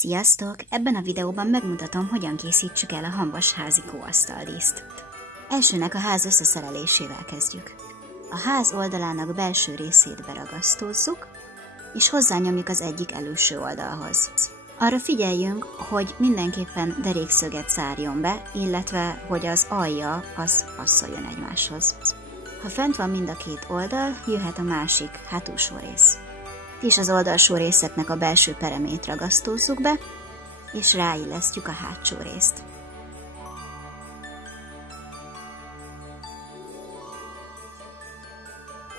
Sziasztok! Ebben a videóban megmutatom, hogyan készítsük el a hamvas házi kóasztaldíszt. Elsőnek a ház összeszerelésével kezdjük. A ház oldalának belső részét beragasztózzuk, és hozzányomjuk az egyik előső oldalhoz. Arra figyeljünk, hogy mindenképpen derékszöget szárjon be, illetve hogy az alja az passzoljon egymáshoz. Ha fent van mind a két oldal, jöhet a másik, hátulsó rész. És az oldalsó részeknek a belső peremét ragasztózzuk be, és ráillesztjük a hátsó részt.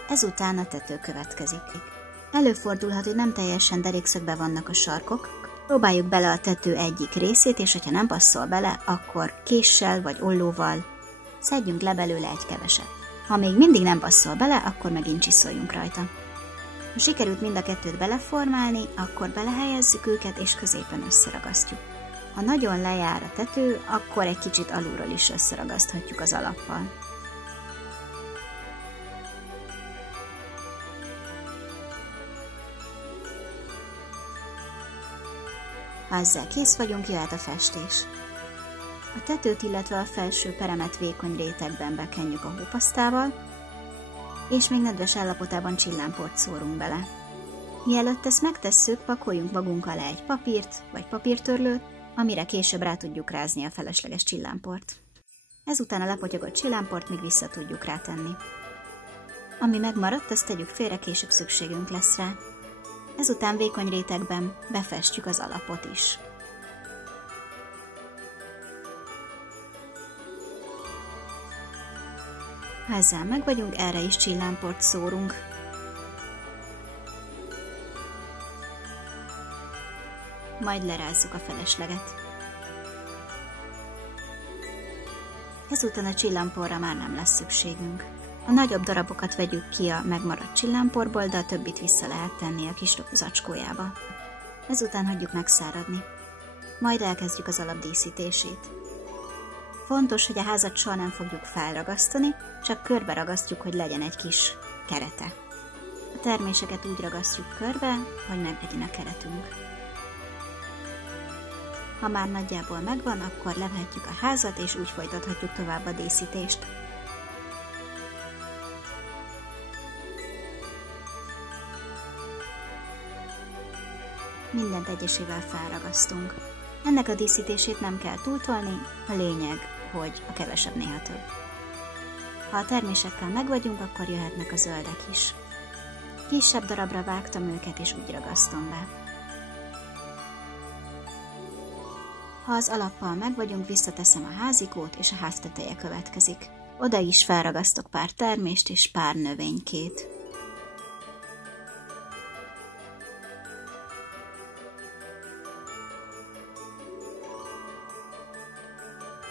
Ezután a tető következik. Előfordulhat, hogy nem teljesen derékszögben vannak a sarkok, próbáljuk bele a tető egyik részét, és ha nem passzol bele, akkor késsel vagy ollóval szedjünk le belőle egy keveset. Ha még mindig nem passzol bele, akkor megint csiszoljunk rajta. Ha sikerült mind a kettőt beleformálni, akkor belehelyezzük őket és középen összeragasztjuk. Ha nagyon lejár a tető, akkor egy kicsit alulról is összeragaszthatjuk az alappal. Ha ezzel kész vagyunk, jöhet a festés. A tetőt, illetve a felső peremet vékony rétegben bekenjük a hópasztával, és még nedves állapotában csillámport szórunk bele. Mielőtt ezt megtesszük, pakoljunk magunk alá egy papírt vagy papírtörlőt, amire később rá tudjuk rázni a felesleges csillámport. Ezután a lepotyogott csillámport még vissza tudjuk rátenni. Ami megmaradt, azt tegyük félre, később szükségünk lesz rá. Ezután vékony rétegben befestjük az alapot is. Ha ezzel meg vagyunk, erre is csillámport szórunk. Majd lerázzuk a felesleget. Ezután a csillámporra már nem lesz szükségünk. A nagyobb darabokat vegyük ki a megmaradt csillámporból, de a többit vissza lehet tenni a kis zacskójába. Ezután hagyjuk megszáradni. Majd elkezdjük az alap díszítését. Fontos, hogy a házat soha nem fogjuk felragasztani, csak körbe ragasztjuk, hogy legyen egy kis kerete. A terméseket úgy ragasztjuk körbe, hogy meglegyen a keretünk. Ha már nagyjából megvan, akkor levehetjük a házat, és úgy folytathatjuk tovább a díszítést. Mindent egyesével felragasztunk. Ennek a díszítését nem kell túltolni, a lényeg, hogy a kevesebb néha több. Ha a termésekkel megvagyunk, akkor jöhetnek a zöldek is. Kisebb darabra vágtam őket, és úgy ragasztom be. Ha az alappal megvagyunk, visszateszem a házikót, és a ház teteje következik. Oda is felragasztok pár termést és pár növénykét.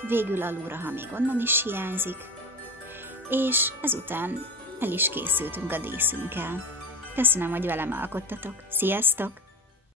Végül alulra, ha még onnan is hiányzik, és ezután el is készültünk a díszünkkel. Köszönöm, hogy velem alkottatok. Sziasztok!